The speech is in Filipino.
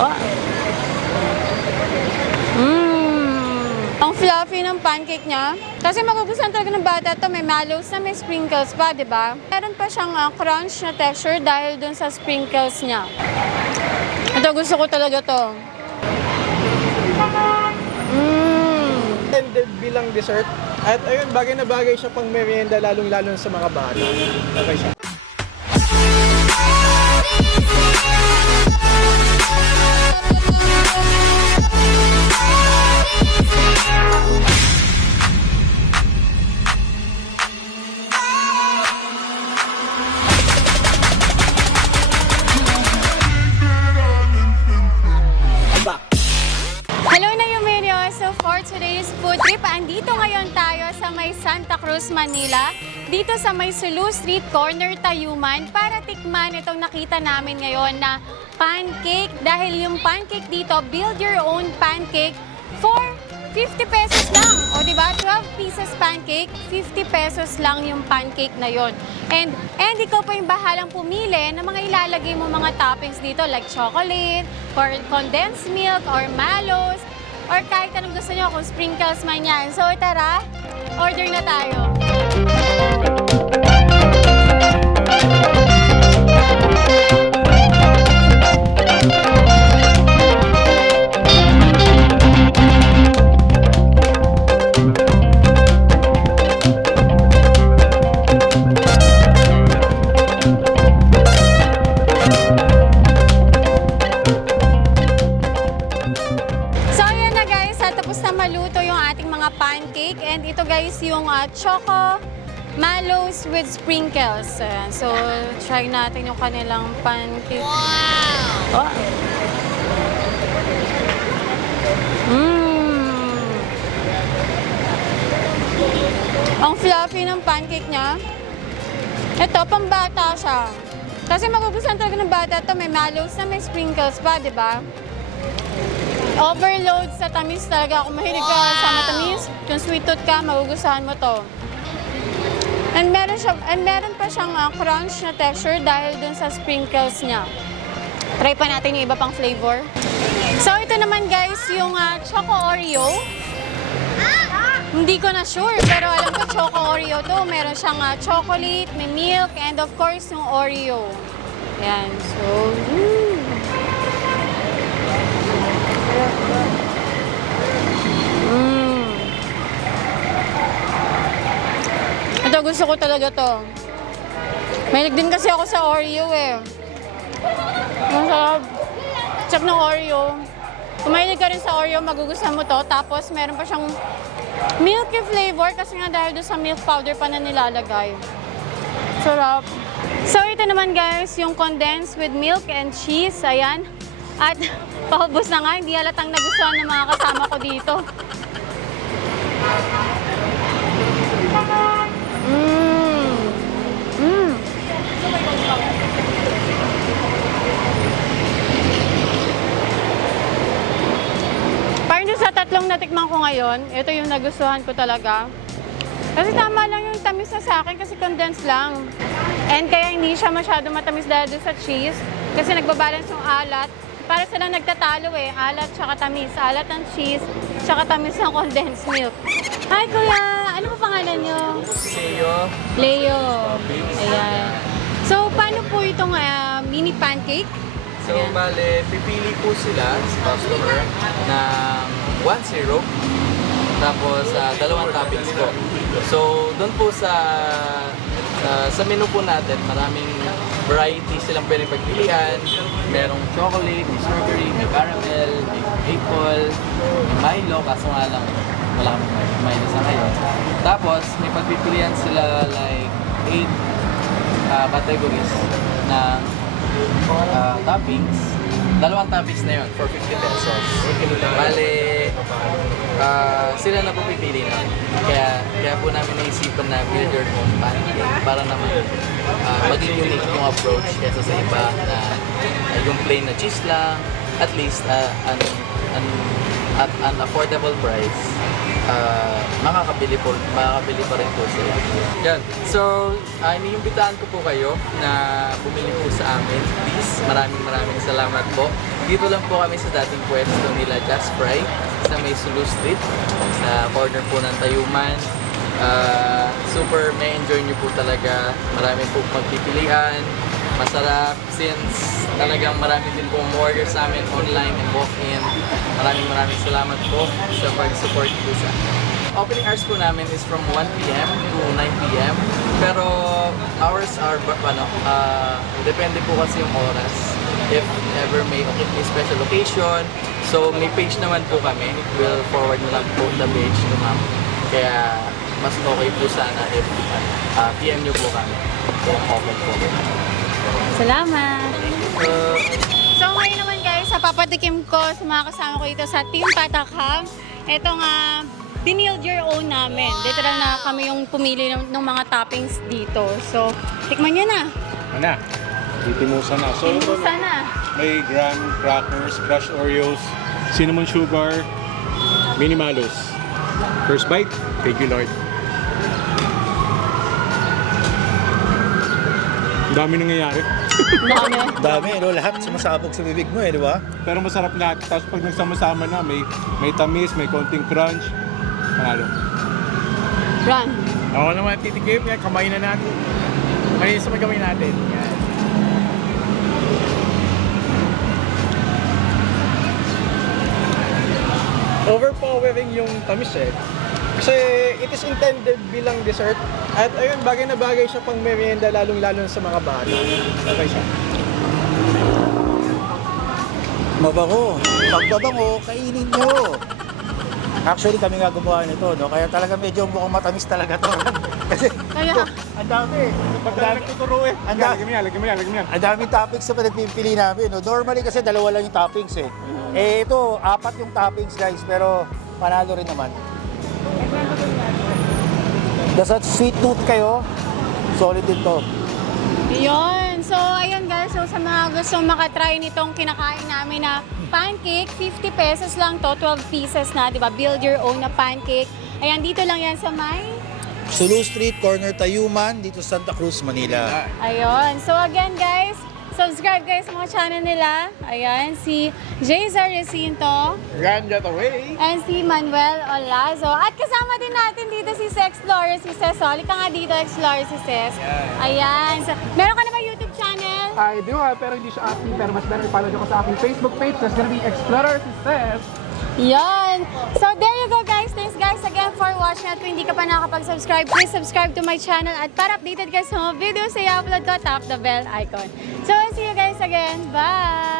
Oh. Ang fluffy ng pancake niya. Kasi magugustuhan talaga ng bata to. May mallows na may sprinkles pa, di ba? Meron pa siyang crunch na texture dahil dun sa sprinkles niya. Ito, gusto ko talaga to. And bilang dessert, at ayun, bagay na bagay siya pang merienda, lalong-lalo sa mga bata. Okay siya. Hello na Yumerio! So for today's food trip, andito ngayon tayo sa may Santa Cruz, Manila. Dito sa may Sulu Street Corner, Tayuman para tikman itong nakita namin ngayon na pancake. Dahil yung pancake dito, build your own pancake for 50 pesos lang. O diba? 12 pieces pancake, 50 pesos lang yung pancake na yon. And ikaw pa yung bahalang pumili ng mga ilalagay mo mga toppings dito like chocolate, or condensed milk, or mallows, or kahit anong gusto nyo, kung sprinkles man yan. So tara, order na tayo. Pancake, and ito guys yung choco mallows with sprinkles. So try natin yung kanilang pancake. Wow! Ang fluffy ng pancake niya. Ito, pambata siya. Kasi magugustuhan talaga ng bata to. May mallows na may sprinkles pa, di ba? Overload sa tamis talaga. Kung mahilig ka sa matamis, kung sweet tooth ka, magugustuhan mo to. And meron pa siyang crunch na texture dahil dun sa sprinkles niya. Try pa natin yung iba pang flavor. So ito naman guys, yung Choco Oreo. Hindi ko na sure, pero alam ko Choco Oreo to. Meron siyang chocolate, may milk, and of course yung Oreo. Yan, so... Ito, gusto ko talaga to. Mahilig din kasi ako sa Oreo eh. Ang sarap. Sarap ng Oreo. Kung mahilig ka rin sa Oreo, magugustuhan mo to. Tapos meron pa siyang milky flavor kasi nga dahil doon sa milk powder pa na nilalagay. Sarap. So ito naman guys, yung condensed with milk and cheese. Ayan. At paubos na nga, hindi halatang nagustuhan ng mga kasama ko dito. Parang doon sa tatlong natikman ko ngayon, ito yung nagustuhan ko talaga. Kasi tama lang yung tamis na sa akin kasi condensed lang. And kaya hindi siya masyado matamis dahil doon sa cheese. Kasi nagbabalance yung alat. Para silang nagtatalo eh, alat tsaka tamis. Alat ng cheese, tsaka tamis ng condensed milk. Hi kuya! Ano po pangalan nyo? Leo. Leo. Ayan. So, paano po itong mini pancake? So, bale, pipili po sila sa customer ng 1 syrup, tapos dalawang toppings po. So, doon po sa menu po natin, maraming variety silang pwedeng pagpilian. Merong chocolate, may strawberry, may caramel, may maple, may Milo, kaso nga lang wala kami Milo sa ngayon. Tapos, may pagpipilian sila like 8 categories ng toppings. Dalawang toppings na yun for 50 pesos. Bale, sila na po pipili na. Kaya po namin naisipan na build your own pancake para naman maging unique yung approach kaysa sa iba na yung plain na cheese lang, at least at an affordable price. makakabili pa rin po sila. Yan. So, iniimbitahan ko po kayo na bumili po sa amin. Please, maraming salamat po. Dito lang po kami sa dating pwesto nila Just Fry sa may Sulu Street, sa corner po ng Tayuman. Super may enjoy nyo po talaga. Marami po magpipilian. Masarap since talagang marami din po order sa amin online and walk-in. Maraming salamat po sa pag-support po sa amin. Opening hours po namin is from 1 p.m. to 9 p.m. Pero hours are, depende po kasi yung oras. If ever may special occasion, so may page naman po kami. We'll forward na lang po the page to ma'am. Kaya mas okay po sana if PM nyo po kami kung okay po. Salamat! So ngayon naman guys, sa papatikim ko sa mga kasama ko dito sa Team Patakam, ito nga, binild your own namin. Literal na kami yung pumili ng mga toppings dito. So, tikman nyo na. Ano? Titimusan na. So, Timusa na. may graham crackers, crushed Oreos, cinnamon sugar, mini malus. First bite. Thank you, Lord. Ang dami nangyayari. Dami. Dami, no? Lahat sumasabog sa bibig mo, di ba? Pero masarap lahat. Tapos pag nagsama-sama na, may tamis, may konting crunch. Panalo. Run. Ako naman titikim, yan, kamay na natin. Malinis naman kamay natin. Yan. Overpowering yung tamis eh. Kasi it is intended bilang dessert. At ayun, bagay na bagay siya pang merienda, lalong-lalo sa mga bata. Okay siya. Mabango. Pagbabango, kainin nyo. Actually, kami nga gumawa nito, no? Kaya talaga medyo mukhang matamis talaga to. Kasi, Kaya, ang dami. Pag nagtuturo eh. Ang dami. Lagyan mo yan. Ang daming toppings na pinagpipili namin, no? Normally kasi dalawa lang yung toppings, eh. Eh, ito, 4 yung toppings, guys. Pero, panalo rin naman. Basta sweet tooth kayo, solid din to. yun. So, ayun guys. So, sa mga gustong makatry nitong kinakain namin na pancake, 50 pesos lang to, 12 pieces na, di ba? Build your own na pancake. Ayan, dito lang yan sa may... Sulu Street, corner Tayuman, dito sa Santa Cruz, Manila. Ayun. So, again guys, subscribe guys sa mga channel nila. Ayan, si Jayzar Jacinto Run that away. and si Manuel Olazo. At kasama din natin dito si Explorer, si Ces. Halika nga dito, Explorer, si Ces. Ayan. So, meron ka na ba YouTube channel? I do pero hindi siya active. Pero mas better follow nyo ko sa aking Facebook page. That's gonna be Explorer Success. Yan. So there you go guys. Thanks guys again for watching. At kung hindi ka pa nakakapag-subscribe, please subscribe to my channel. At para updated guys sa mga videos na i-upload ko, tap the bell icon. So I'll see you guys again. Bye!